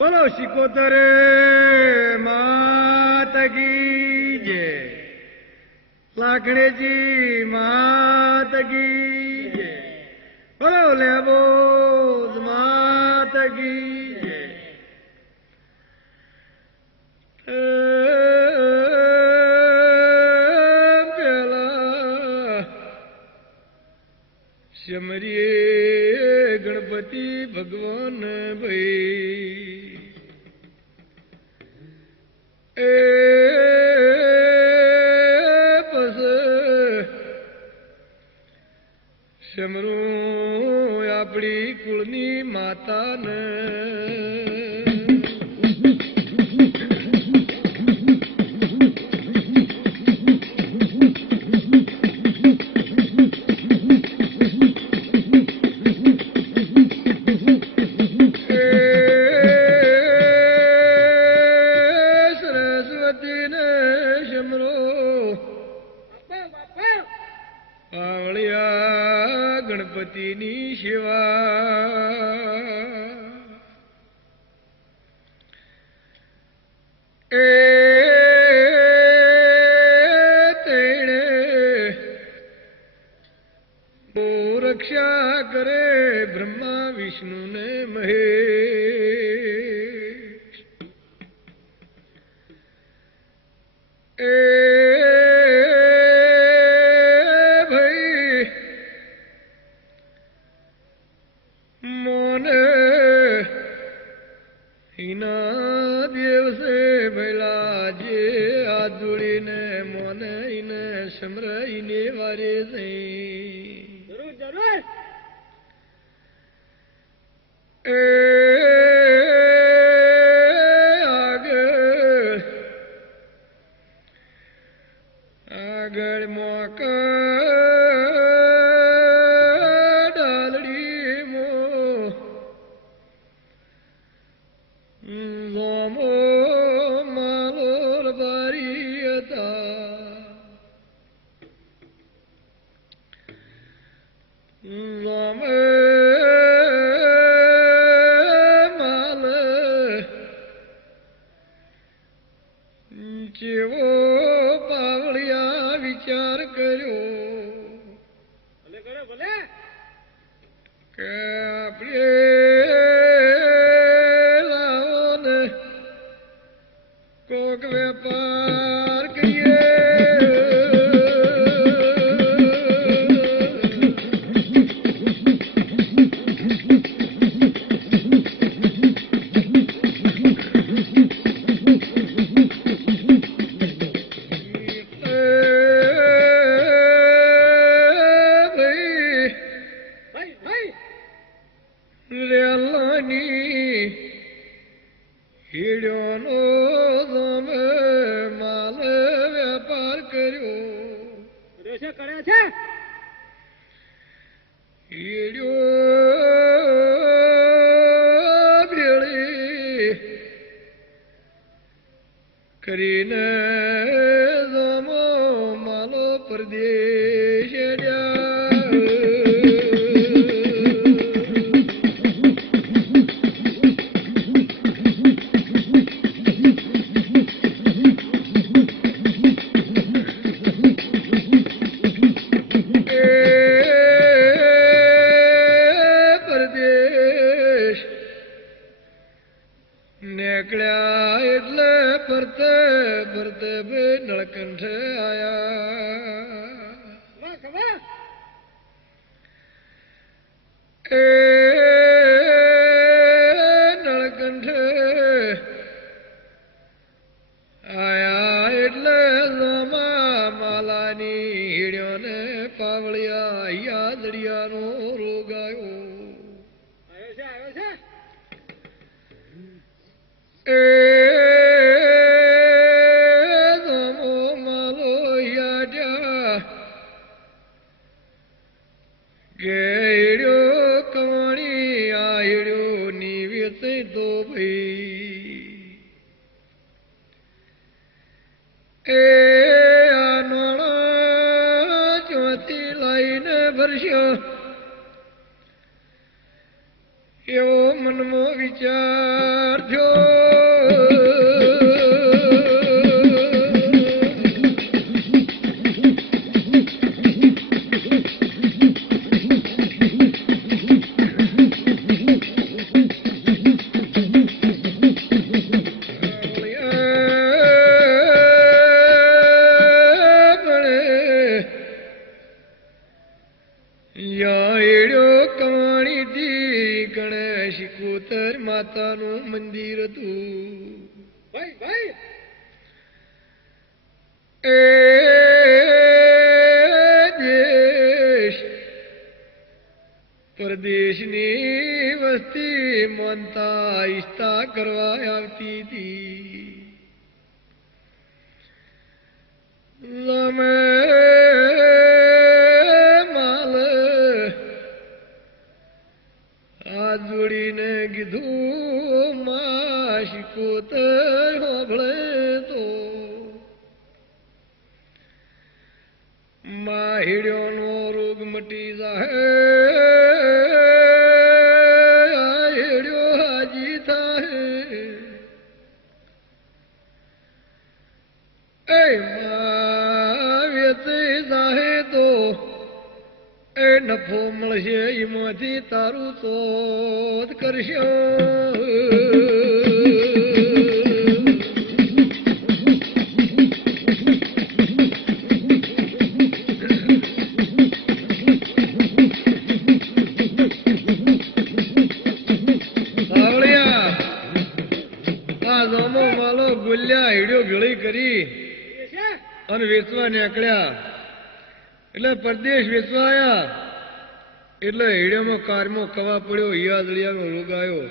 બોલો સિકોતરે માતા કી જય, લાખણેજી માતા કી જય, બોલો લેબો માતા કી જય. પેલા શમરીએ ગણપતિ ભગવાન ભાઈ શમરું આપણી કુળની માતાને સરસ્વતીને શમરો આવળિયા ગણપતિની સેવા તેણે બહુ રક્ષા કરે બ્રહ્મા વિષ્ણુ ને મહેશ. ઈના દિવસે ભલા જે આદુડીને મોને ઈને સમરાઈને વારે જઈ જરૂર જરૂર આગળ આગળ મોકા ડાલડી મો ગોમો માલોર બારી હતા ગોમે માલ જેવો પાવળિયા વિચાર કર્યો ભલે કરો ભલે કે આપણે કોક વેપાર કરીએ. ભાઈ ભાઈ રેલાની હીડ્યોનો તમે માલ વેપાર કર્યો રેશે કરે છે હીડ્યો ભેળી કરીને જમો માલો પરદેશ નીકળ્યા એટલે ફરતે ફરતે બે નળકંઠે આયા ખબર નળકંઠે આયા એટલે જમા માલાની હીડ્યોને પાવળિયા યાદડિયાનો રોગ આવ્યો છે જમો માલો યાડ્યા કે હીડ્યો કવાણી આ હીડ્યો નિવેત તો ભાઈ આ નોણા ચોથી લાઈને ભરશો એવો મનમાં વિચાર થયો શિકોતર માતાનું મંદિર હતું. ભાઈ ભાઈ એ દેશ પરદેશની વસ્તી માનતા ઈચ્છા કરવા આવતી હતી. લમે જોડીને કીધું માં શિકોતર હોભળે તો માં હીડ્યોનો રોગ મટી જાય હીડ્યો હાજી થાય એ માં વેચી જાય તો એ નફો મળશે એમાંથી તારું શોધ કરશો. આ જોમો માલો ગુલ્યા હીડ્યો ભેળી કરી અને વેચવા નીકળ્યા. એટલે પરદેશ વેચવા આવ્યા એટલે હીડિયામાં કારમાં કવા પડ્યો, હિયાદળિયાનો રોગ આવ્યો.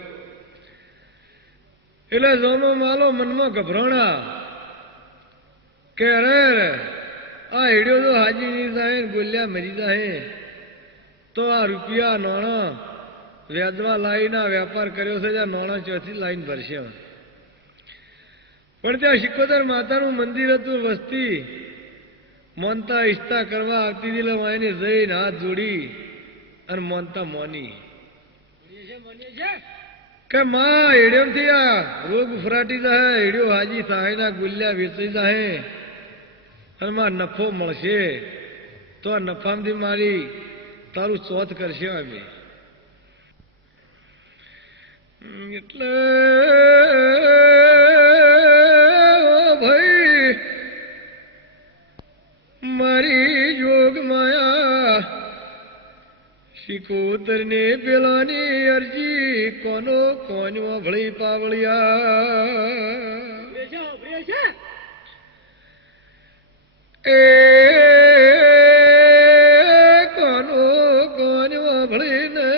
એટલે જોનો માલો મનમાં ગભરાણા કે અરે આ હીડિયો તો હાજી નહીં થાય ગોલ્યા મરી જાય તો આ રૂપિયા નાણાં વ્યાજમાં લાવીને વેપાર કર્યો છે ત્યાં નાણાં ચોથી લાઈન ભરશે. પણ ત્યાં શિકોતર માતાનું મંદિર હતું. વસ્તી મોનતા ઈચ્છતા કરવા આવતી હતી. એટલે એને જઈને હાથ જોડી અને મોનતા મોની કે માં હેડિયોથી આ રોગ ફરાટી જાય, હેડિયો હાજી થાય ના ગુલ્યા વેચાઈ જાય અને માં નફો મળશે તો આ નફામાંથી મારી તારું ચોથ કરશે અમે. એટલે ભાઈ મારી જોગ માયા શિકોતર ને પેલાની અરજી કોનો કોનો ભળી પાવળિયા એ કોનો કોનો ભળીને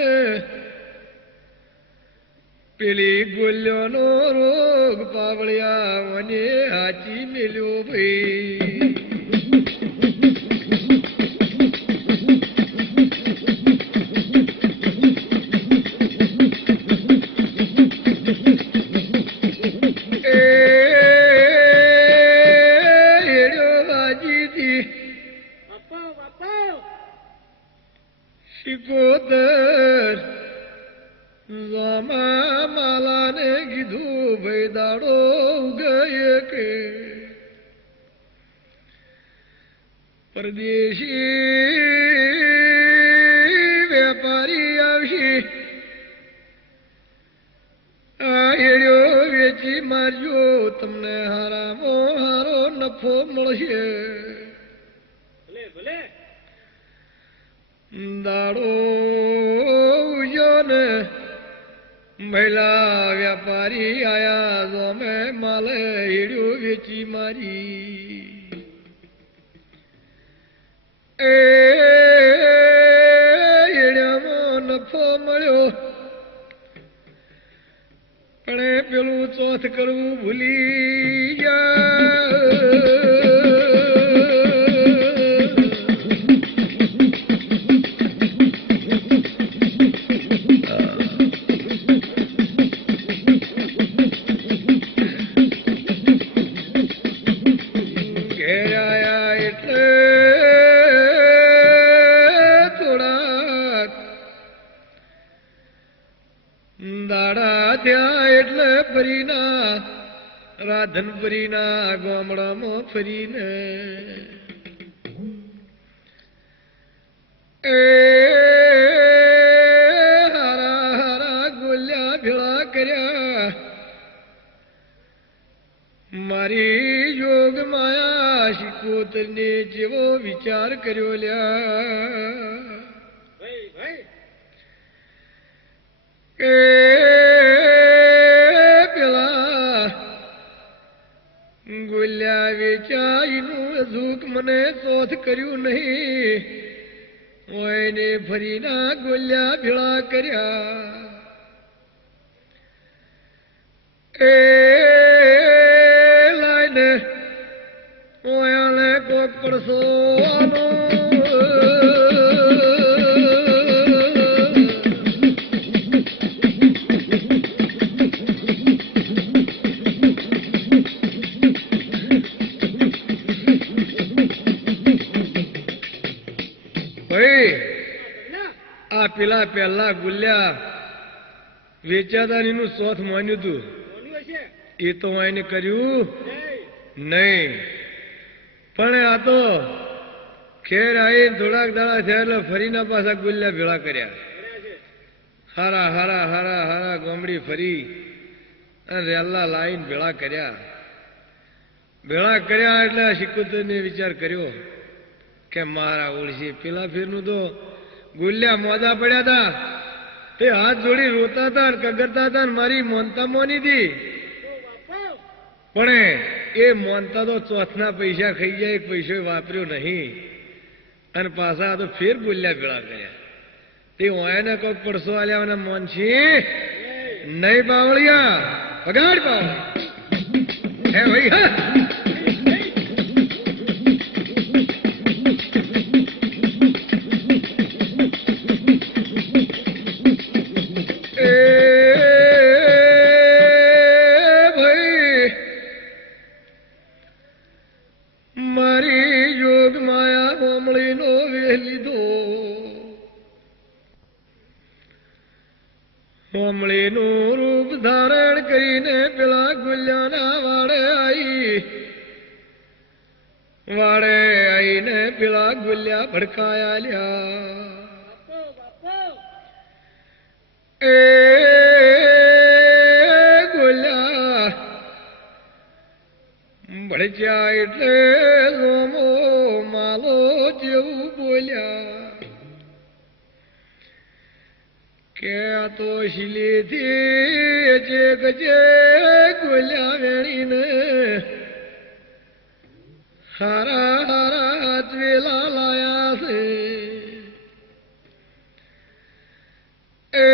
પેલી ગોલ્યોનો રોગ પાવળિયા મને હાચી મેલ્યો ભાઈ. શિકોતર જામા માલાને કીધું ભાઈ દાડો ઉગયે કે પરદેશી વેપારી આવશે આ હેડ્યો વેચી મારજો તમને હારામો હારો નફો મળશે. દાડો ઉજ્યો ને મહિલા વ્યાપારી આયા જો મેં માલે હેડ્યો વેચી મારી. એ હેડ્યામાં નફો મળ્યો પણ પેલું ચોથ કરવું ભૂલી ગયા. દાડા રાધનપુરીના ગામડામાં ફરીને એ હારા હારા ગોલ્યા ભેળા કર્યા મારી યોગ માયા શિકોતરને જેવો વિચાર કર્યો લ્યા ભાઈ ભાઈ કે પેલા ગોલ્યા વેચાઈનું ઝૂક મને સોથ કર્યું નહીં ઓયને ફરીના ગોલ્યા ભેળા કર્યા એ લાઈને ઓયાને કોક પડસો આનો આ પેલા પહેલા ગુલ્યા વેચાદારીનું સોથ માન્યું હતું કોનું હશે એ તો એને કર્યું નહીં નહીં પણ આ તો ખેર આવીને થોડાક દાડા થયા એટલે ફરીના પાછા ગુલ્યા ભેળા કર્યા કર્યા છે હારા હારા હારા હારા ગોમડી ફરી અને રેલા લાઈન ભેળા કર્યા એટલે આ શિકોતરને વિચાર કર્યો કે મારા ઓળશી પેલા ફેરનું તો ગુલ્યા મોદા પડ્યા હતા તે હાથ જોડી રોતા હતા ને કગરતા હતા ને મારી મોનતા મોની હતી પણ એ મોનતા તો ચોથના પૈસા ખાઈ જાય એક પૈસો વાપર્યો નહીં અને પાછા તો ફેર ગુલ્યા ભેળા કર્યા તે ઓયાને કોઈક પડસો આલ્યા મોન છે નહીં પાવળિયા પગાડ પાવળ હે ભાઈ હા હોમળીનું રૂપ ધારણ કરીને પેલા ગુલ્યાના વાડે આવીને પેલા ગુલ્યા ભડકાયા લ્યા એ ગુલ્યા ભડક્યા એટલે લોમો માલો જેવું બોલ્યા કે આ તો શીલીથી જે ગજે ગોલ્યા વેણીને હારા હારા હાથવેલા લાયા છે એ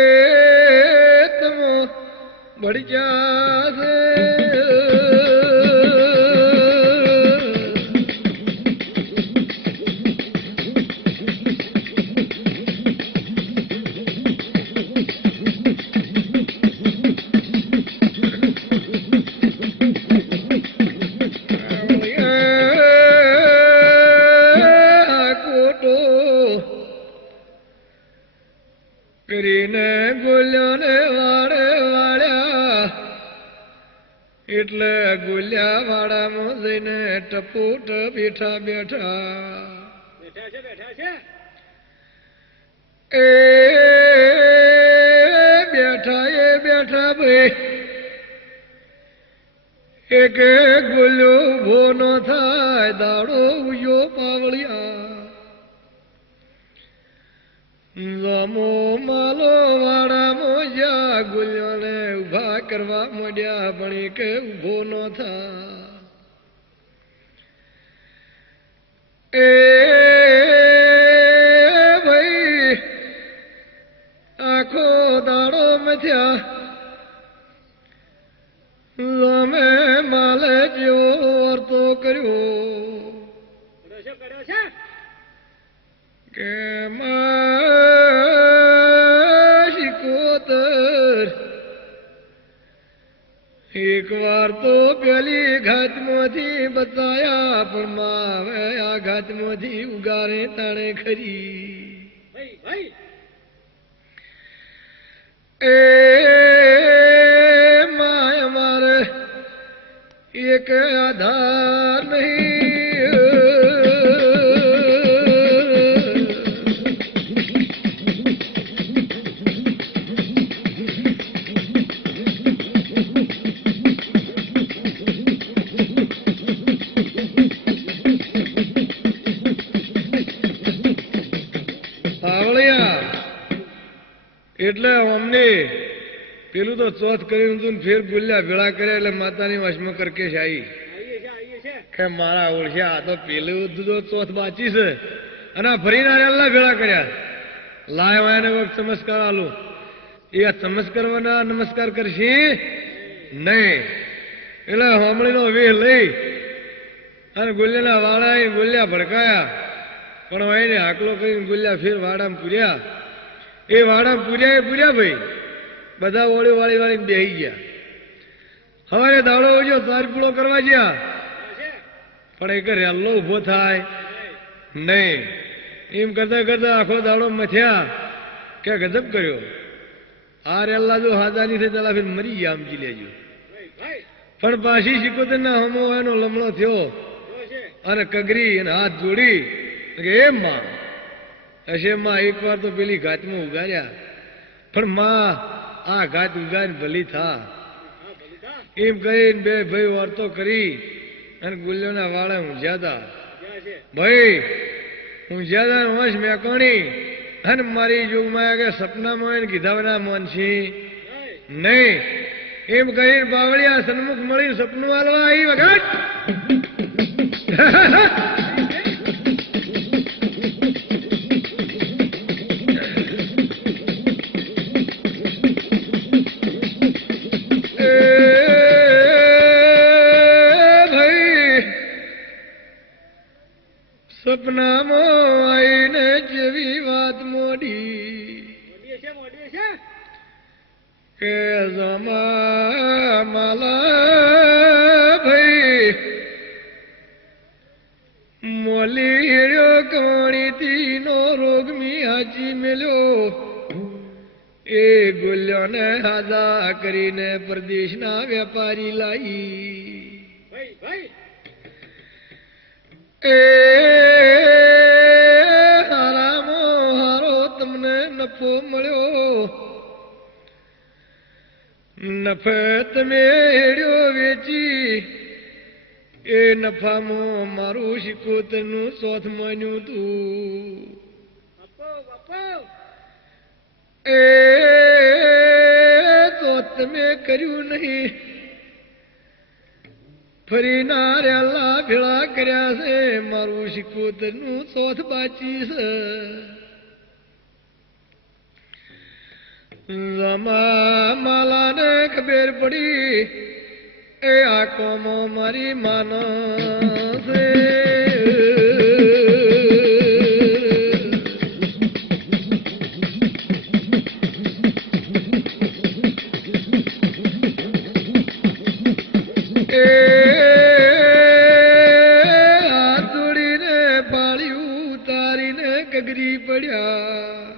તમો ભડક્યા છે કરીને ગોલ્યાને વાળ્યા એટલે ગોલ્યા વાડામાં જઈને ટપોટ બેઠા બેઠા છે એ બેઠા ભાઈ એક ગોલ્યો ઉભો ન થાય દાડો ઉયો પાવળિયા જમો માલો વાડા મોજા ગુલ્યોને ઉભા કરવા માંડ્યા પણ કે ઉભો ન થા એ ભાઈ આખો દાડો મથ્યા તમે માલે જેવો વર્તો કર્યો કર્યો છે કે શિકોતર એક વાર તો પેલી ઘાતમાંથી બચાયા પણ માવે આ ઘાતમાંથી ઉગારે તાણે ખરી ભાઈ ભાઈ એ માય મારે એક આધાર નહીં આવળિયા એટલે અમને પેલું તો ચોથ કર્યું હતું ને ફેર બોલ્યા ભેળા કર્યા એટલે માતાની વશમાં કરકે છે આવી આવીએ છે કે મારા ઓળખ્યા આ તો પેલું તો ચોથ બાચી છે અને આ ફરીને અલ્લા ભેળા કર્યા લાયો એને વખત ચમત્કાર આલું એ આ ચમત્કારના નમસ્કાર કરશે નહીં એટલે હોમળીનો વેહ લઈ અને ગોલ્યાના વાળા ગોલ્યા ભડકાયા પણ એને હાકલો કરીને ગોલ્યા ફેર વાડામાં પૂર્યા એ વાડામાં પૂર્યા ભાઈ બધા ઓળી વાળી વાળીને બેહી ગયા હવારે દાડો ઓજો તાર પૂળો કરવા ગયા પણ એક રેલ્લો ઉભો થાય નહીં એમ કરતા કરતા આખો દાડો મથ્યા કે ગજબ કર્યો આ રેલ્લા જો હાદાની થઈ ચાલા ફેર મરી ગયા આમજી લેજો પણ પાછી શીખોતર ના હમો એનો લમણો થયો અને કગરી અને હાથ જોડી એમ માં હશે માં એક વાર તો પેલી ઘાતમાં ઉગાર્યા પણ માં આ ઘાત ઉગારી ભલી થા એમ કહીને બે ભાઈ વાર્તો કરી અને ગુલ્યોના વાળા ઊંઝ્યા હતા ભાઈ ઊંઝ્યા હતા વંશ મેકોણી અને મારી જોગમાં કે સપનામાં એને કીધા ના મોનશી નહીં એમ કહીને બાવળિયા સન્મુખ મળી સપનું હાલવા આવી વખત સપનામાં આઈને જેવી વાત મોડી કે જમા માલા ભાઈ મોલી હેડ્યો કવણીથી નો રોગ મી હાજી મેલ્યો એ ગોલ્યોને હાજા કરીને પરદેશના વેપારી લાઈ એ હારામો હારો તમને નફો મળ્યો નફે તમે હેડ્યો વેચી એ નફામાં મારું શિકોતરનું સોથ માન્યું તું એ તો તમે કર્યું નહીં ફરી નાર્યાલા ભેળા કર્યા છે મારું શિકોતરનું સોથ બાચી છે જમા માલાને ખબર પડી એ આ કોમો મારી માનસ કગરી પડ્યા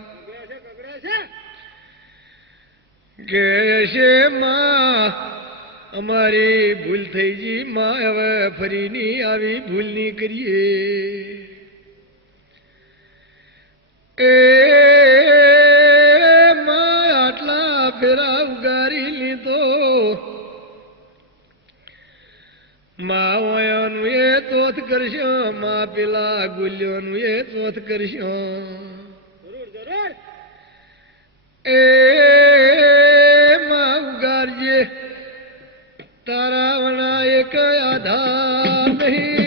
કે છે માં અમારી ભૂલ થઈ ગઈ માં હવે ફરી ની આવી ભૂલ ની કરીએ એ માં આટલા ફેરા ઉગારી લીધો માં ઓયાનું એ ચોથ કરશો માં પેલા ગુલ્યોનું એ ચોથ કરશો એ માં ઉગારજે તારા વણા એક આધાર નહીં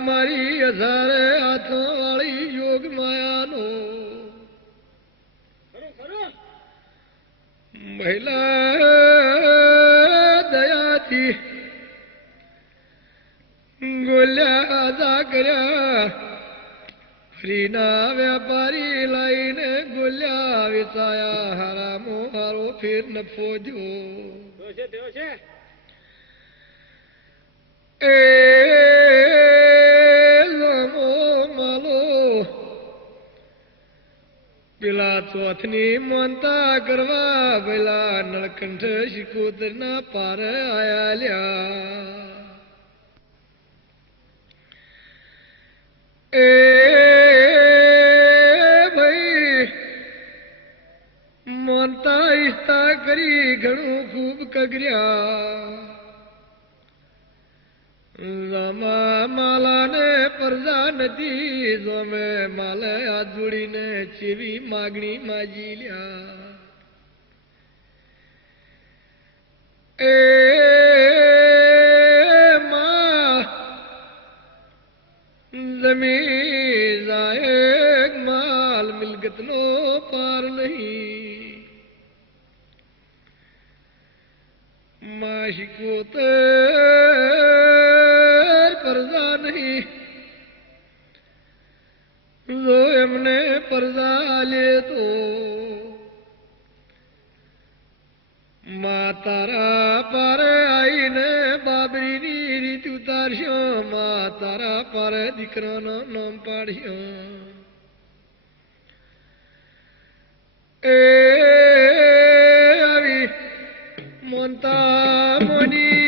મારી હજારે હાથો વાળી યોગ માયાનો મહિલા દયાથી ગોલ્યા આદા કર્યા ફરીના વેપારી લાઈને ગોલ્યા વેચાયા હારામો હારો ફેર નફો જો તેઓ છે એ લમો માલો પેલા ચોથની માનતા કરવા પેલા નળકંઠ શિકોતરના પાર આયા લ્યા એ ભાઈ માનતા ઈચ્છા કરી ઘણું ખૂબ કગર્યા માલાને પરદા નથી જોમે માલે હાથ જોડીને ચેવી માગણી માજી લ્યા એ જમી જાય માલ મિલકતનો પાર નહીં માં શિકોતર પરદા નહીં જો એમને પરદા લે તો માં તારા પાર આવીને બાબરીની રીત ઉતારશો માં તારા પાર દીકરાનો નામ પાડશો એ આવી મોનતા મોની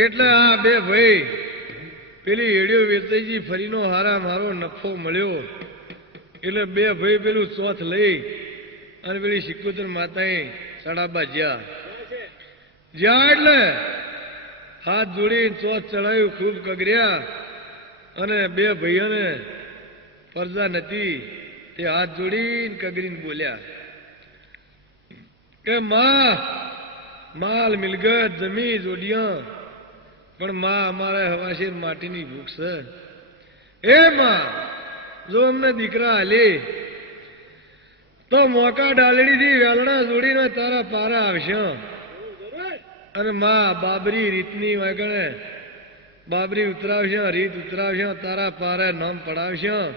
એટલે આ બે ભાઈ પેલી હેડિયો વેચાઈજી ફરીનો હારા મારો નફો મળ્યો એટલે બે ભાઈ પેલું ચોથ લઈ અને પેલી શિકોતર માતાએ ચડાબા જ્યાં એટલે હાથ જોડીને ચોથ ચડાવ્યું ખૂબ કગર્યા અને બે ભાઈઓને પરદા નથી તે હાથ જોડીને કગરીને બોલ્યા કે માં માલ મિલગત જમી જોડિયા પણ માં અમારે હવાશેર માટીની ભૂખ છે એ માં જો અમને દીકરા હાલે તો મોકા ડાલડીથી વેલણા જોડીને તારા પારા આવશે અને માં બાબરી રીતની વાગણે બાબરી ઉતરાવશે રીત ઉતરાવશે તારા પારા નામ પડાવશે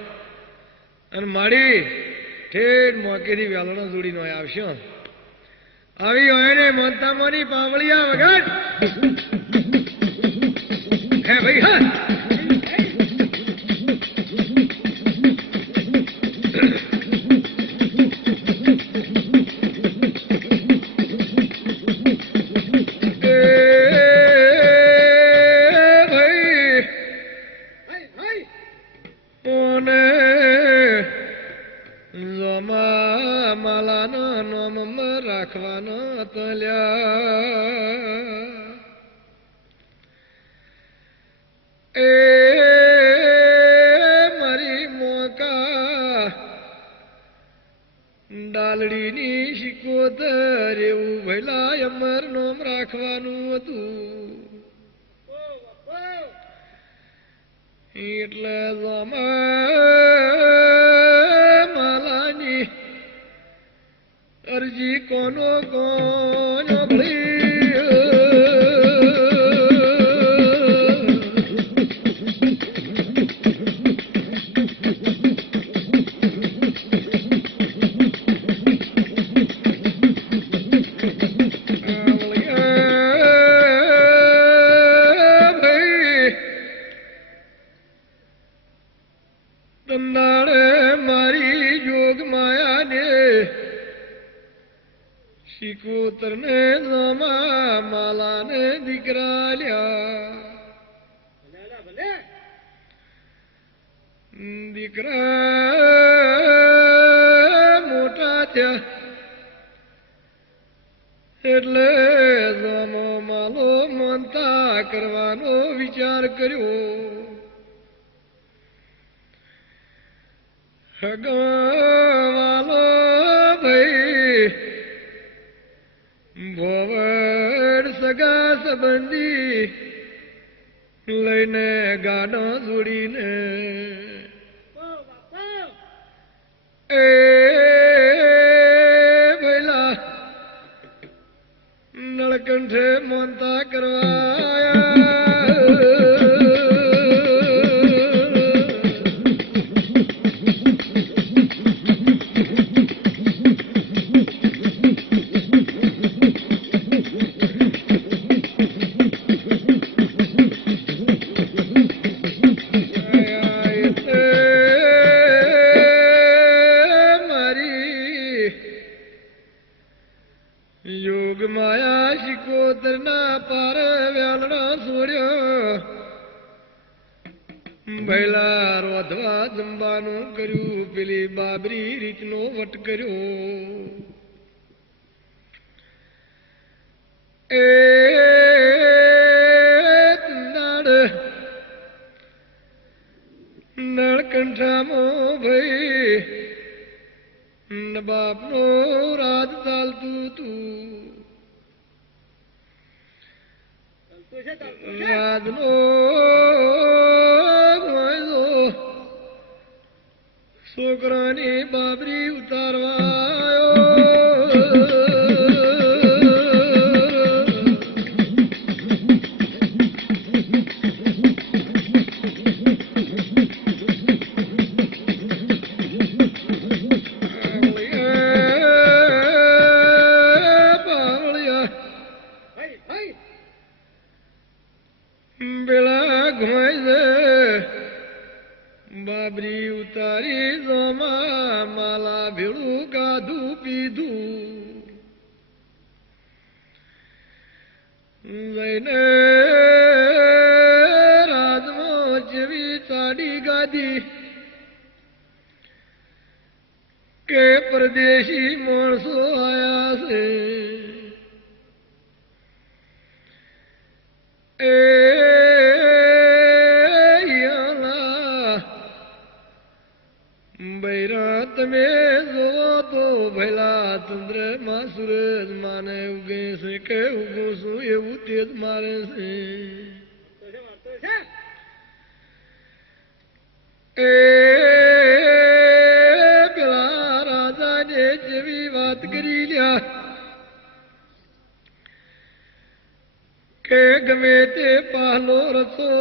અને માડી ઠેઠ મોકેથી વેલણા જોડીને આવશે આવી હોય ને મોનતામાંની પાવળિયા વગર હે ભાઈ હા માલાનો નામ રાખવાનો તલ્યા એ મારી મોકા ડાલડીની શિકોતર એવું ભલા અમર નામ રાખવાનું હતું એટલે માલાની અરજી કોનો કોનો મારી જોગ માયાને શિકોતર ને જોમા માલાને દીકરા લ્યા દીકરા મોટા થયા એટલે જોમો માલો માનતા કરવાનો વિચાર કર્યો હગવાલો ભાઈ ભોવડ સગા સંબંધી લઈને ગાડો જોડીને કર્યું, પેલી બાબરી રીતનો વટ કર્યો. એ નળકંઠામો ભાઈ બાપનો રાજ ચાલતું તું. રાજનો છોકરાની બાબરી ઉતારવા બેલા ઘોય બાબરી ઉતારી જોમાં માલા ભેળું ગાધું પીધું. લઈને રાજમાં જેવી ચાડી ગાધી કે પરદેશી માણસો આયા છે. બૈરા તમે જોવો તો ભલા ચંદ્રમાં સૂરજ માને ઉગે છે કે ઉગું છું એવું તેજ મારે છે. એ પેલા રાજાને જેવી વાત કરી લ્યા કે ગમે તે પાલો રચો,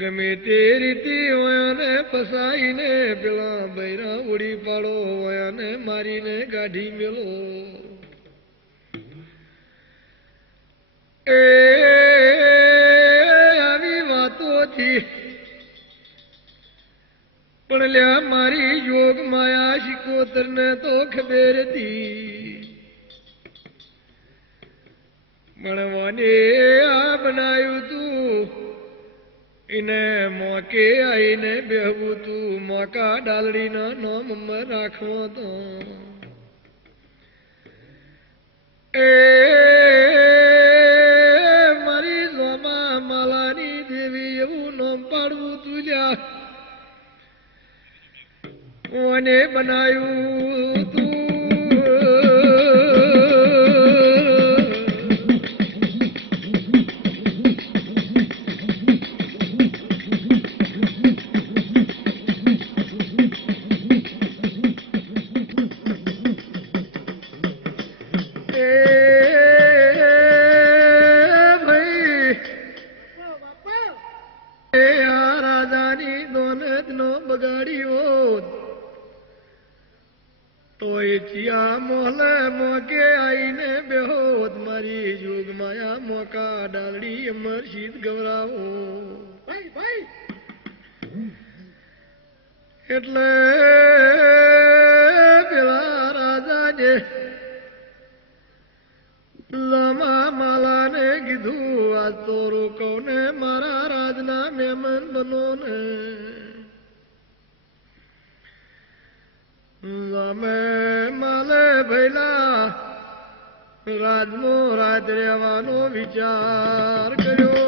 ગમે તે રીતે વયાને ફસાઈને પેલા બૈરા ઉડી પાડો, વયાને મારીને કાઢી મેલો. એ આવી વાતોથી પણ લ્યા મારી યોગ માયા શિકોતરને તો ખબર હતી. ભણવાને આ બનાવ્યું તું, એને મોકે આવીને બેહવું તું, મોકા ડાલડીના નામ રાખવો તો. એ મારી જોમા માલાની દેવી એવું નામ પાડવું તું લ્યા. કોને બનાવ્યું તું? ચિયા મોહલે મોકે આઈને બેહોત મારી જોગ માયા મોકા ડાલડી અમર શીત ગવરાવો. એટલે પેલા રાજાને લામા માલાને કીધું આ તો રોકો ને મારા રાજના મહેમાન બનો ને. લામે માલે ભૈલા રાજનો રાત રહેવાનો વિચાર કર્યો.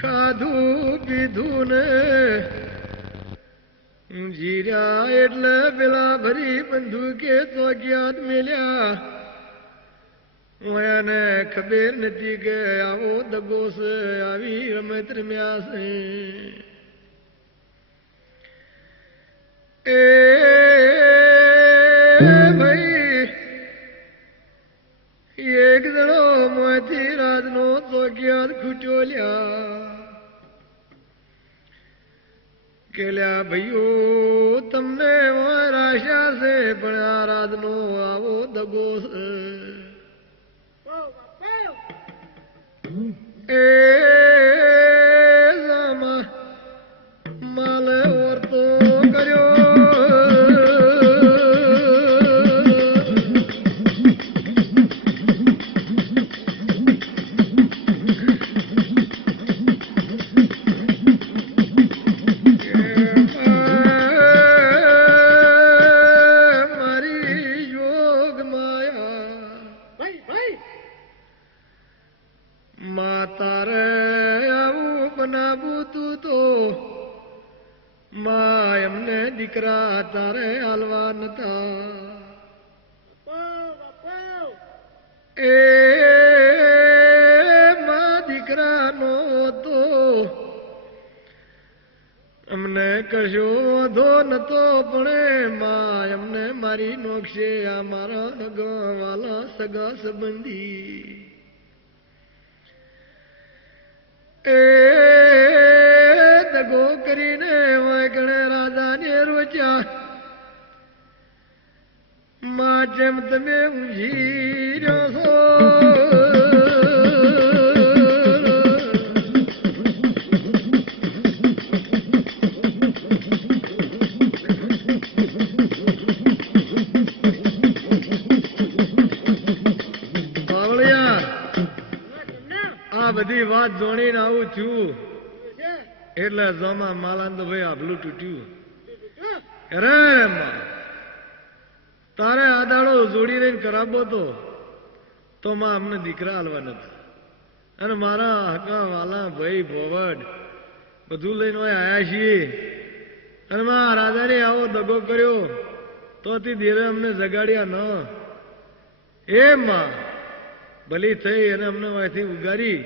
ખાધું પીધું ને જીર્યા એટલે પેલા ભરી બંદૂકે ચોગ્યાત મેલ્યા. એને ખબર નથી કે આવો દગો છે, આવી રમત રમ્યા છે. એ ભાઈ એક જણો મોથી રાજનો ચોગ્યાત ખૂટ્યો લ્યા. કેલ્યા ભાઈઓ તમને આશા છે પણ આ રાજનો આવો દગો છે. એ પનાબું તું તો માં એમને દીકરા તારે હાલવા નતા એ માં દીકરાનો તો અમને કશો વધો નતો પણ માં એમને મારી નોખશે આ મારા નગવાલા સગા સંબંધી એ દગો કરીને વાગણે રાજાને રોચ્યા માં જેમ તમે ઊંઘી રહ્યો છો બધી વાત જોડીને આવું છું એટલે જોમાં માલાન તો ભાઈ આભલું તૂટ્યું અરે તારે આ દાડો જોડી રહીને કરાવો તો માં અમને દીકરા હાલવા નથી અને મારા હકા વાલા ભાઈ ભોવડ બધું લઈને આયા છીએ અને માં રાજાને આવો દગો કર્યો તોથી ધીરે અમને જગાડ્યા ન એ માં ભલી થઈ અને અમને વાંથી ઉગારી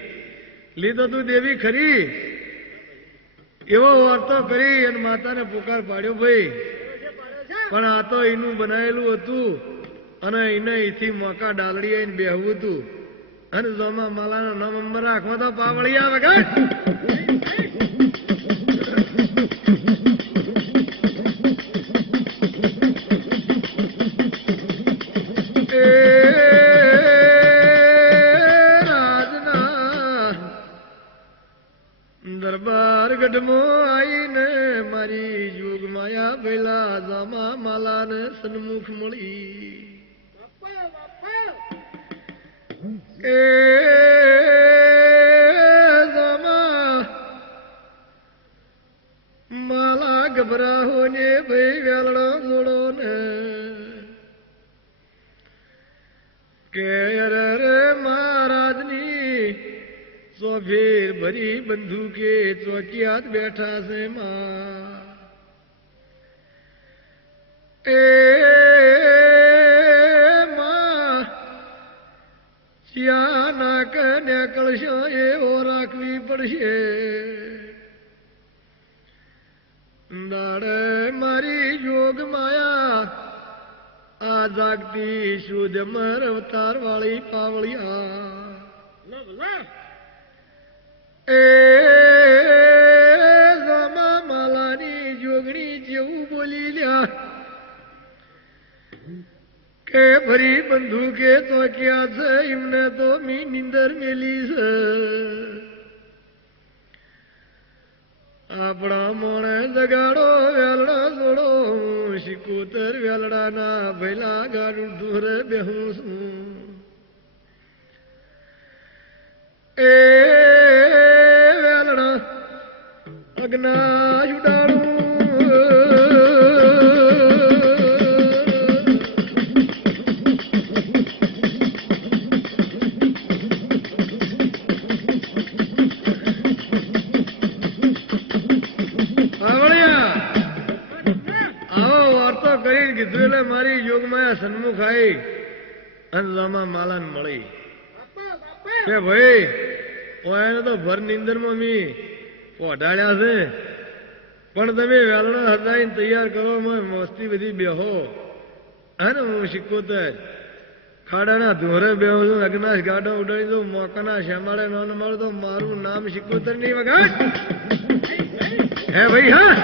લીધો તું દેવી ખરી એવો વાર્તો કરી અને માતાને પુકાર પાડ્યો ભાઈ પણ આ તો એનું બનાવેલું હતું અને એને એથી મોકા ડાલડી આવીને બેહવું હતું અને જોમા માલાનો નામ અંબર રાખવા તો પાવળિયા વગર દરબાર ગઢમો આવીને મારી જોગ માયા ભેલા જામા માલાને સન્મુખ મળી એ જામા માલા ગભરાહો ને ભાઈ વેલડો મોડો ને કે અરે મહારાજની સોફેર ભરી બંદૂકે ચોકિયાત બેઠા છે માં એ માં જ્યાં નાક નીકળશો એવો રાખવી પડશે દાડે મારી જોગ માયા આ જાગતી શુદ્ધ મર અવતાર વાળી પાવળિયા એ જામા માલાની જોગણી જેવું બોલી લ્યા કે ભરી બંદૂકે તો ક્યાં છે એમને તો મી નિંદર મેલી છે આપણા મોણે જગાડો વેલડા જોડો શિકોતર વેલડાના ભૈલા ગાડું દૂર બેહું છું એ વેલડા અગ્ના ઉડાડું મારી યોગમાં સન્મુખ આવી અને માલાન મળી કે ભાઈ એને તો ભર નિંદરમાં મી પોઢાડ્યા છે પણ તમે વેલણો હટાઈને તૈયાર કરો મસ્તી બધી બેહો હે ને હું શીખોતર ખાડાના ધોરે બેહો છું અગ્નાશ ગાડો ઉડાડી દઉં મોકાના શ્યામાળે ન મળે તો મારું નામ શીખોતર નહીં વગાડ હે ભાઈ હા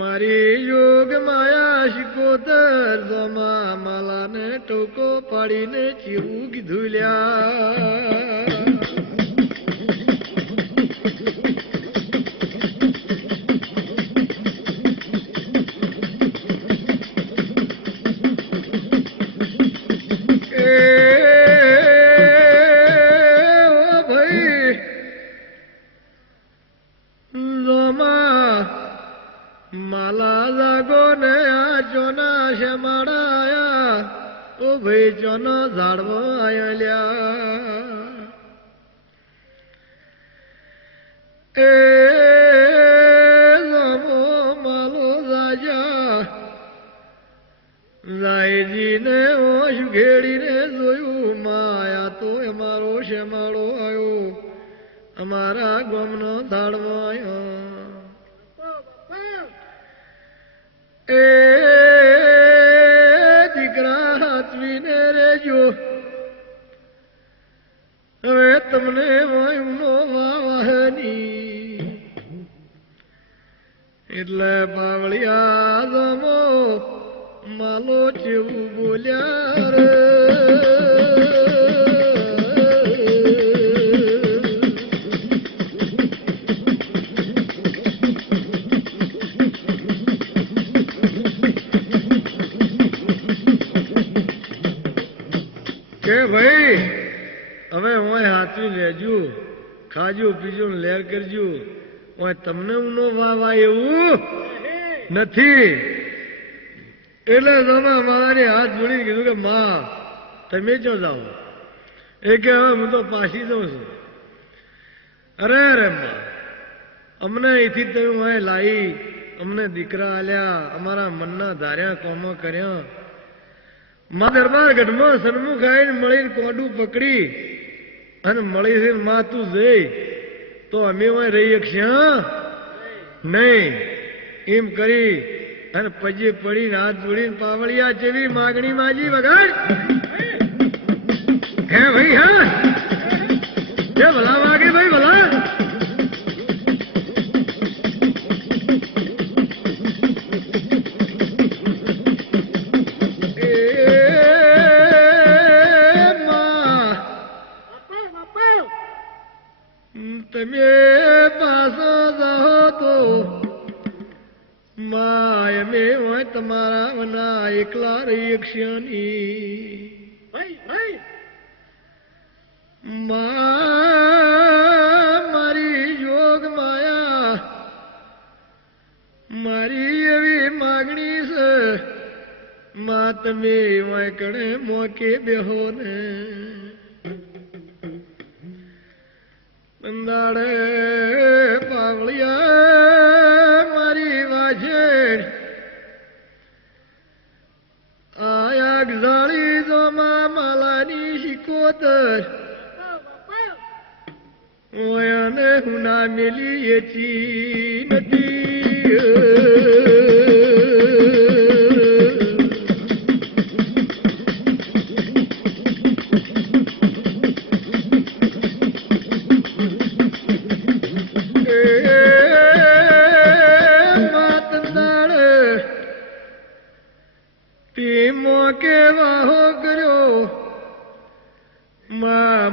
મારી યોગ માયા શિકોતર જમા માલાને ટોકો પાડીને ચીવું કીધું લ્યા ભાઈ ચોનો ઝાડવો આયો લ્યા એ લમો માલો રાજા લાયજીને ઓશ ઘેડીને જોયું માયા તો અમારો શેમાળો આવ્યો અમારા ગામનો ઝાડવો આવ્યો એ દીકરા હાથવીને રેજો હવે તમને વાયુનો વાહની એટલે પાવળિયા જમો માલો જેવું બોલ્યા રે કે ભાઈ હવે હું હાથવી લેજો ખાજો પીજો ને લેર કરજો હું તમને ઊનો વાવા એવું નથી એટલે તમે મારાને હાથ જોડીને કીધું કે માં તમે જો જાઓ એ કે હવે હું તો પાછી જાઉં છું અરે અરે માં અમને અહીંથી તમે હું લાવી અમને દીકરા આલ્યા અમારા મનના ધાર્યા કોમો કર્યા માં દરબાર ગઢમાં સન્મુખ આવીને મળીને કોડું પકડી અને મળી છે માં તું જઈ તો અમે રહી શકશે નહીં એમ કરી અને પજે પડીને હાથ જોડીને પાવળિયા જેવી માગણી માજી વગાડ હે ભાઈ હા એ ભલા વાગે ભાઈ ભલા તમે પાછો જાઓ તો માય મે હોય તમારા વના એકલા રહી ક્ષણી મારી યોગ માયા મારી એવી માગણી છે માં તમે હોય કણે મોકે બેહો ને બંદાડે પાવળિયા મારી વાજેડ આયા ગઝાળી જો માલાની શિકોતર ઓયાને હુના મેલી એચી નથી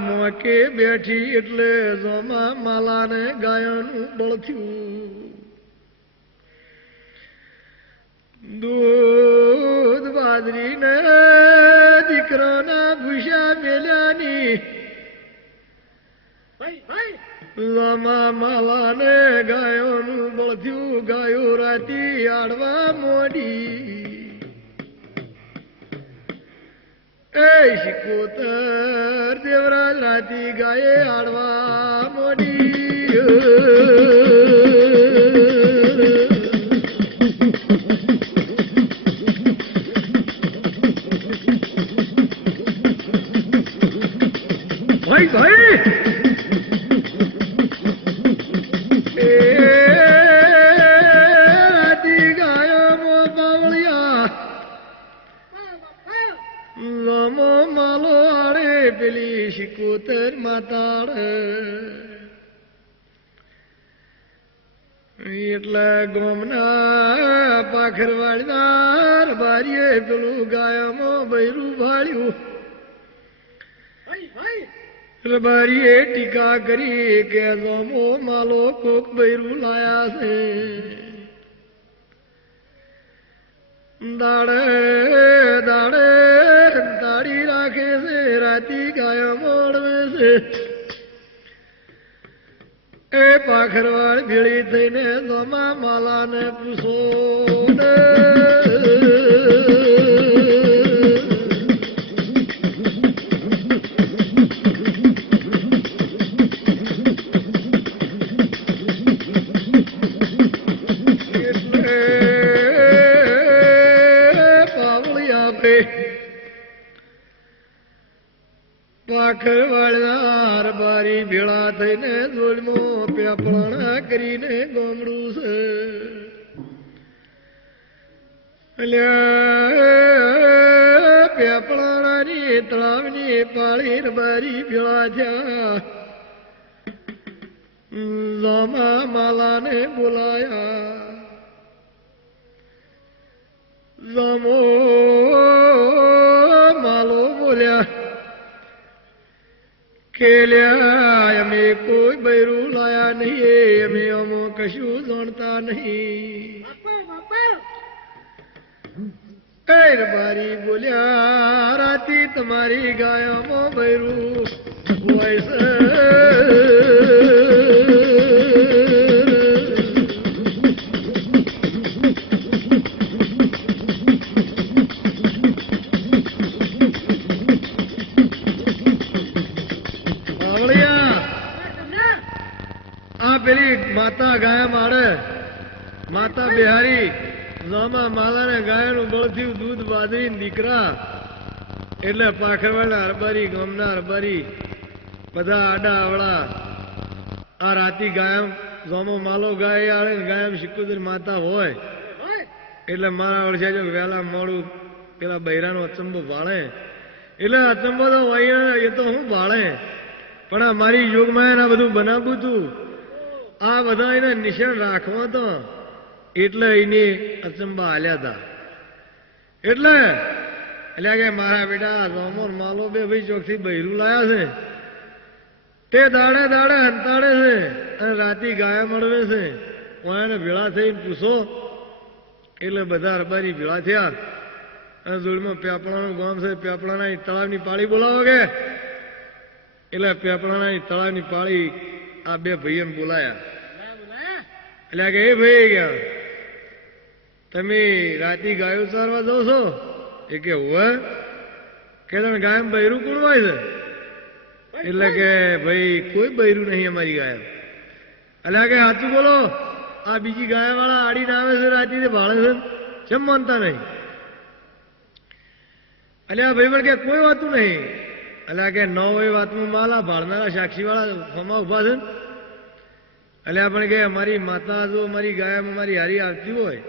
મોકે બેઠી એટલે જોમા માલાને ગાયનું બળ થયું દૂધ બાજરીને દીકરાના ભૂસા મેલ્યાની જોમા માલાને ગાયોનું બળ થયું ગાયો રાતી આડવા મોડી એ શિકોતર દેવરાજ રાતી ગાયે આડવા મોડી ભાઈ ભાઈ પેલી શિકોતર માતાડ એટલે ગોમના પાખરવાળદાર બારીએ પેલું ગાયામાં બૈરું ભાળ્યું બારીએ ટીકા કરી કે ગોમો માલો કોક બૈરું લાયા છે દાડે દાડે દાડી રાખે છે રાતી ગાયો મોડવે છે એ પાખરવાડ ભેળી થઈને જોમા માલાને પૂછો પ્યાપળાણા કરીને ગોમડું છે અલ્યા પ્યાપળાણાની તળાવની પાળી રબારી ભેળા થયા જામા માલાને બોલાયા જામો માલો બોલ્યા કેલ્યા અમે કોઈ બૈરું લાયા નહીં અમે અમો કશું જાણતા નહીં રબારી બોલ્યા રાતી તમારી ગાયામાં બૈરું હોય છે પેલી માતા ગાયા માળે માતા બિહારી જામા માલાને ગાયાનું બળથ્યું દૂધ બાદરી દીકરા એટલે પાખરવાડા હરબારી ગામના હરબારી બધા આડા આવડા આ રાતી ગાયમ જામો માલો ગાય આળે ને ગાયમ શિકોતર માતા હોય એટલે મારા વળશે જો વહેલા મોડું પેલા બૈરાનો અચંબો ભાળે એટલે અચંબો તો હોય એ તો હું ભાળે પણ આ મારી યોગમાં આ બધું બનાવવું તું આ બધા એને નિશાન રાખવા તો એટલે એને અચંબા હાલ્યા હતા એટલે કે મારા બેટા રોમોર માલો બે ભાઈ ચોકથી બૈરું લાયા છે તે દાડે દાડે હંતાડે છે અને રાતી ગાયા મળવે છે એને ભેળા થઈને પૂછો એટલે બધા રબારી ભેળા થયા અને જોડમાં પ્યાપળાનું ગામ છે પ્યાપળાના તળાવની પાળી બોલાવો કે એટલે પ્યાપળાના તળાવની પાળી આ બે ભાઈઓને બોલાયા એટલે કે એ ભાઈ ગયા તમે રાતી ગાયો ચારવા જાઓ છો એ કે હોય કે તમે ગાયમ બૈરું કોણ હોય છે એટલે કે ભાઈ કોઈ બૈરું નહીં અમારી ગાય એટલે કે સાચું બોલો આ બીજી ગાયા વાળા આડીને આવે છે રાતી ભાળે છે કેમ માનતા નહીં એટલે આ ભાઈ કે કોઈ વાતું નહીં એટલે કે ન હોય વાતમાં માલા ભાળનારા સાક્ષી વાળા ફમાં ઉભા છે એટલે પણ કે અમારી માતા જો મારી ગાયામાં મારી હારી આવતી હોય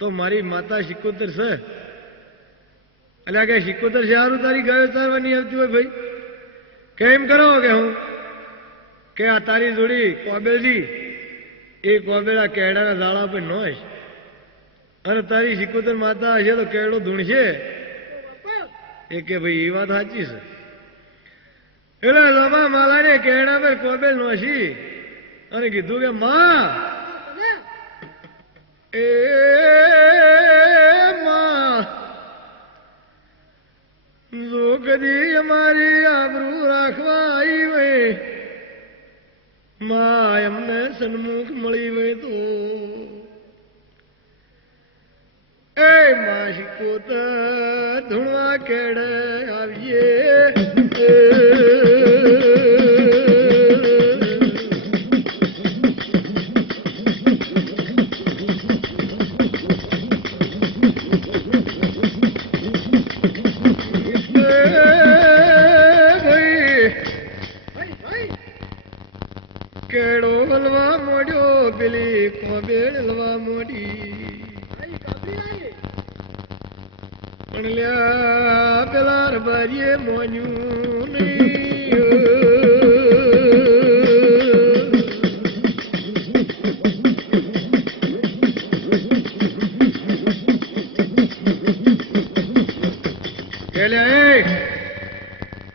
તો મારી માતા શિકોતર છે એટલે કે શિકોતર છે સારું તારી ગાયો ચારવાની આવતી હોય ભાઈ કેમ કરો કે હું કે આ તારી જોડી કોબેલજી એ કોબેલા કેળાના ઝાડા પર નોશ અને તારી શિકોતર માતા હશે તો કેળો ધૂણશે એ કે ભાઈ એ વાત સાચી છે એટલે લમા માલાને કેળા પર કોબેલ નોશી અને કીધું કે માં એ માં જો કદી અમારી આબરૂ રાખવા આવી હોય માં એમને સન્મુખ મળી હોય તો એ માં શિકોતર ધૂણવા કેડે આવીએ કેળો હલવા મોડ્યો પેલી કોબેળ હલવા મોડી પણ લ્યા પેલા રબારીએ મોન્યું નહીં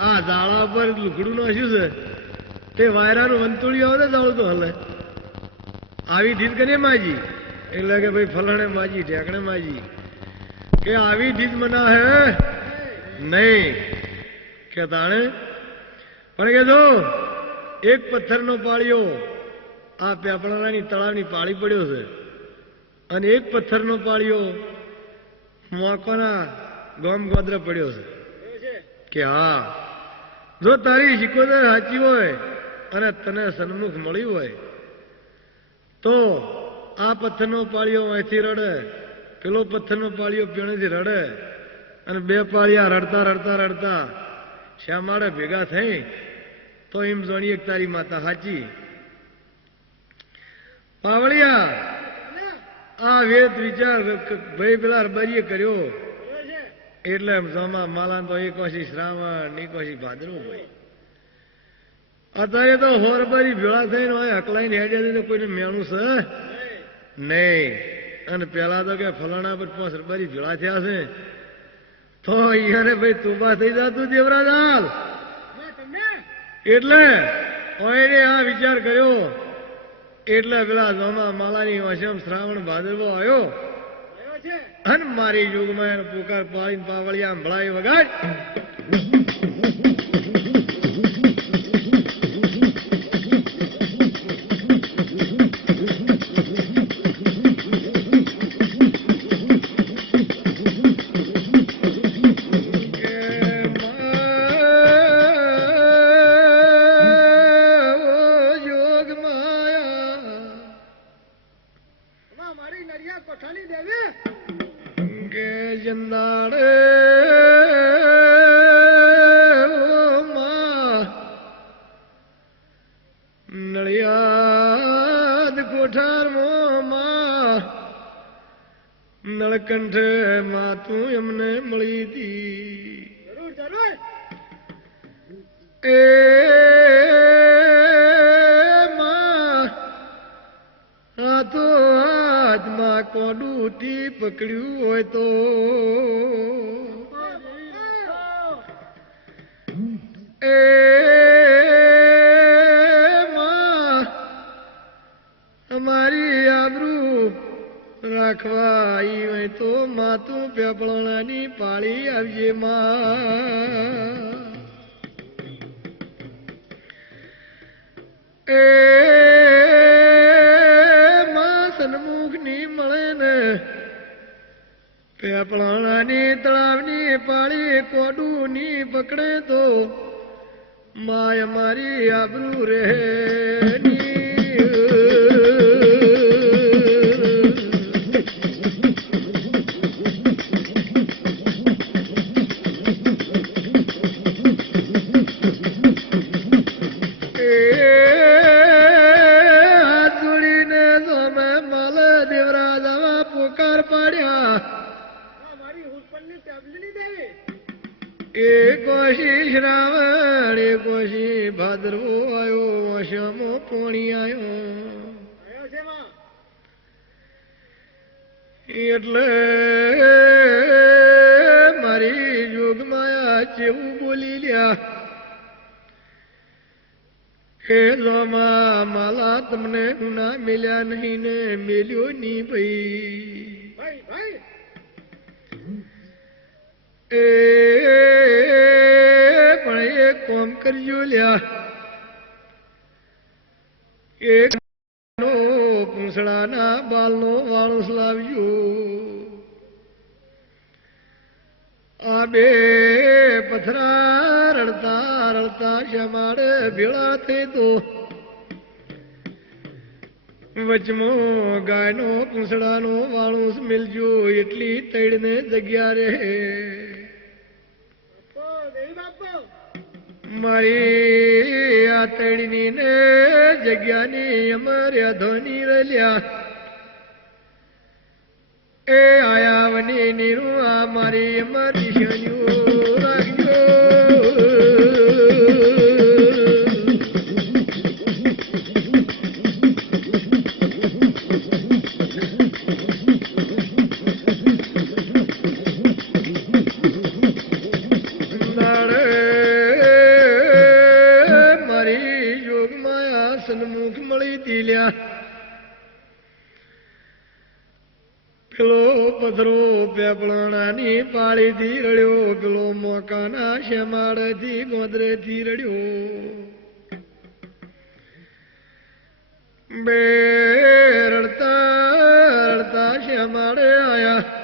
આ ઝાડા પર લુગડું નાખ્યું છે તે વાયરાનું વંતુળિયું આવે જાળું તો હલે આવી ઢીજ કરીએ માજી એટલે કે ભાઈ ફલાણે માજી ઢેકણે માજી કે આવી ઢીજ મના હે નહીં કે તાણે પણ કે જો એક પથ્થરનો પાળીઓ આ પ્યાપળાની તળાવની પાળી પડ્યો છે અને એક પથ્થરનો પાળીઓ મોકોના ગોમ ગોદરે પડ્યો છે કે હા જો તારી શિકોતર સાચી હોય અને તને સન્મુખ મળ્યું હોય તો આ પથ્થરનો પાળીઓ અહીંથી રડે પેલો પથ્થરનો પાળીઓ પીણેથી રડે અને બે પાળિયા રડતા રડતા રડતા શ્યામાળે ભેગા થઈ તો એમ જાણીએ કે તારી માતા સાચી પાવળિયા આ વેત વિચાર ભાઈ પેલા રબારીએ કર્યો એટલે જમા માલા તો એક વર્ષી શ્રાવણ એક વર્ષી ભાદરવો ભાઈ અત્યારે તો હોરબારી ભેળા થઈને હોય હકલાઈને હેડ્યા તો કોઈને મેણું છે નહીં. અને પેલા તો કે ફલાણા પર 5 રબારી ભેળા થયા છે તો અહીંયા ભાઈ તુંબા થઈ જતું દેવરાજ હાલ એટલે ઓયને આ વિચાર કર્યો એટલે પેલા જમા માલાની વશમ શ્રાવણ ભાદરવો આવ્યો અને મારી યુગમાં એને પુકાર પાડીને પાવળિયા ભળાઈ વગાડ નળિયાદ કોઠારમાં નળકંઠ માતું એમને મળી હતી એ હાથો હાથમાં કોડુથી પકડ્યું હોય તો અમારી આબરૂ રાખવા આવી હોય તો માતું પેપળાની પાળી આવજે માં એ માં સન્મુખની મળે ને પેપળાની તળાવની પાળી કોડુની પકડે તો માય મારી આબરૂ રે શ્રાવણ એક વર્ષી ભાદરવો આવ્યો વશમો પોણી આવ્યો એટલે મારી જોગમાયા ચેવું બોલી લ્યા હે જોમા માલા તમને ના મેલ્યા નહીં ને મેલ્યો ની ભાઈ એ પણ એક કોમ કરજો લ્યા એક પૂંછડાના બાલનો વાળુસ લાવજો આ બે પથરા રડતા રડતા શમાડે ભેળા થઈ તો વચમો ગાયનો પૂંછડાનો વાળુસ મિલજો એટલી તૈડને જગ્યા રહે મારી આ તળની ને જગ્યાની અમાર્યા ધોની રલ્યા એ આયાવની નીરું આ મારી અમારી શન્યું રાખજો સન્મુખ મળી દીલ્યા પેલો પથરો પેપળાની પાળી થી રડ્યો પેલો મોકાના શેમાડ થી ગોદરે થી રડ્યો બે રડતા રડતા શેમાડે આયા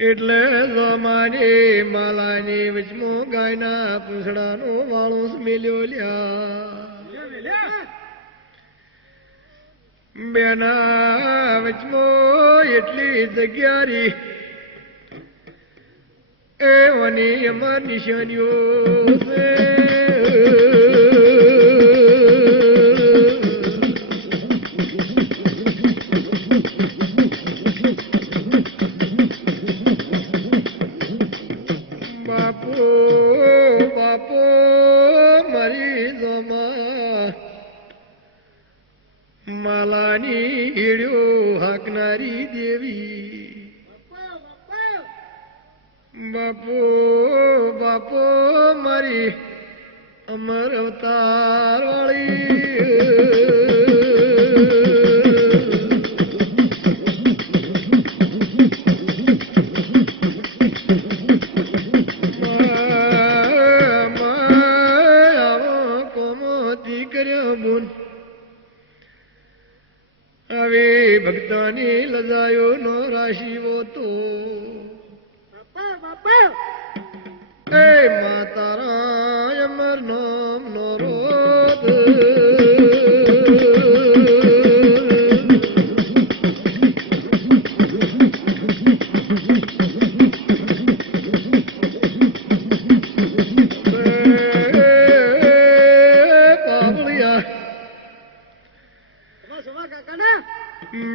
એટલે જોમાની માલાની વચમો ગાયના પૂંછડાનો વાળો મેલ્યો લ્યા બેના વચમો એટલી જગ્યારી એવાની અમાર નિશાનીઓ છે માલાની હેડ્યો હાકનારી દેવી બાપો બાપો મારી અમર અવતાર હવે ભક્તોની લજાયો નો રાશિવો તો એ માતારા અમર નામ નો રોદ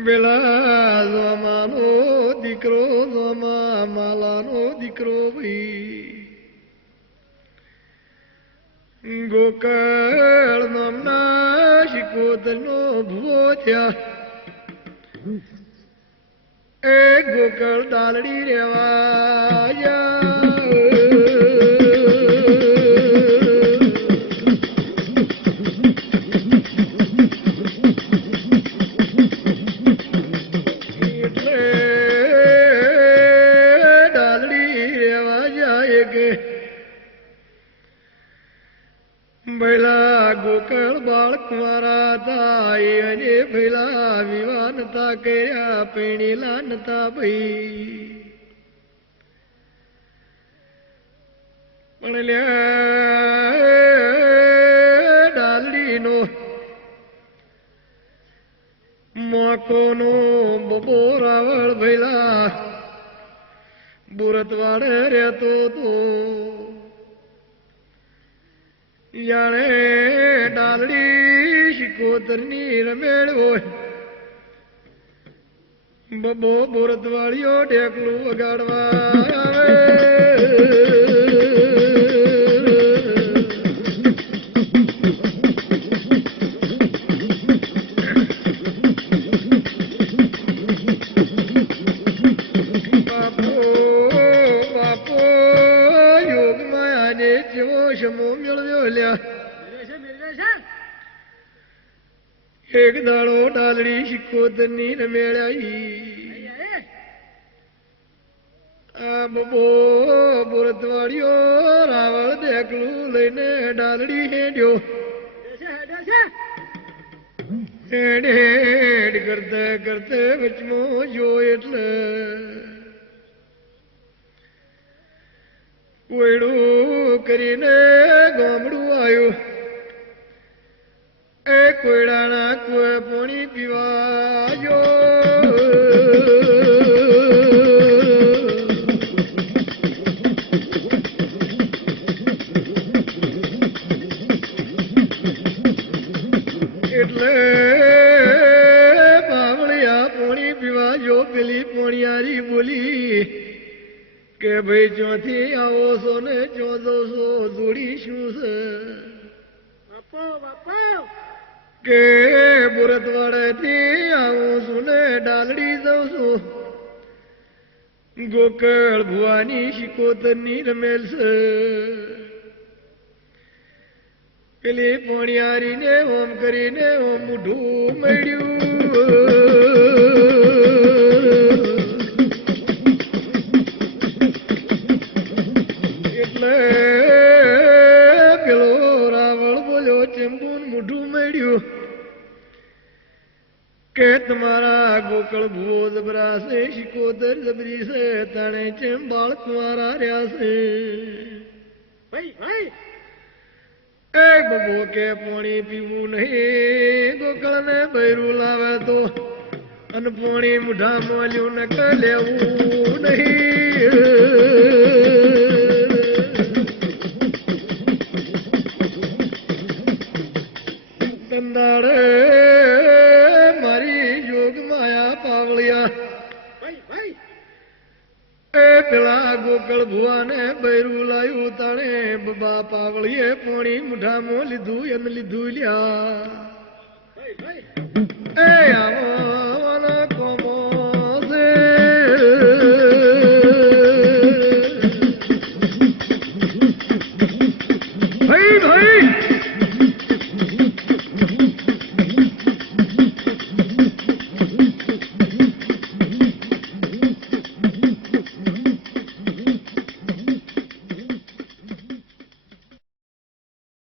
પેલા જોમાનો દીકરો જોમા માલાનો દીકરો ભાઈ ગોકળ નામના શિકોતરનો ભૂવો થયા એ ગોકળ ડાલડી રેવા ભૈલા ગોકળ બાળક મારા તાઈ અને ભૈલા વિવાહ નતા કર્યા પેણીલા નતા ભાઈ પણ ડાલડીનો મોકોનો બબો રાવળ ભૈલા બુરતવાડે રહેતો તો જાણે ડાલડી શિકોતરની રમેળ હોય બબો બોરત વાળીઓ ઢેકલું વગાડવા બાપો બાપો યોગમાં આને જેવો શમો મેળવ્યો એક દાડો ડાલડી શિકોતરની રમેળાઈ આ બબો બોરતવાડીઓ રાવળ દેખલું લઈને ડાલડી હેડ્યો હેડ હેડ કરતે કરતે વચમાં જો એટલે કોયડું કરીને ગામડું આવ્યું એ કોયડાના કુએ પાણી પીવાયો એટલે બાવળિયા પાણી પીવાજો પેલી પોણિયારી બોલી કે ભાઈ ચોથી આવો છો ને ચોદો છો જોડી શું છે કે બુરતવાડેથી આવું છું ને ડાલડી જાઉં છું ગોકળ ભુવાની શિકોતરની રમેલ છે પેલી પોણિયારીને ઓમ કરીને ઓમ મૂઢું મળ્યું એટલે પેલો રાવળ બોલ્યો ચેમ્બુન મૂઢું મળ્યું કે તમારા ગોકળ ભૂવો જબરા છે શિકોતર જબરી છે તાણે ચેમ બાળક મારા રહ્યા છે એ બબો કે પાણી પીવું નહીં ગોકળ ને બૈરું લાવે તો અને પાણી મૂઢા મોલ્યું ને કે લેવું નહીં કંદાડે મારી જોગ માયા પાવળિયા એ પેલા ગોકળ ભુવાને બૈરું લાયું તાણે બબા પાવળીએ પોણી મૂઢામાં લીધું એમ લીધું લ્યા એ આવો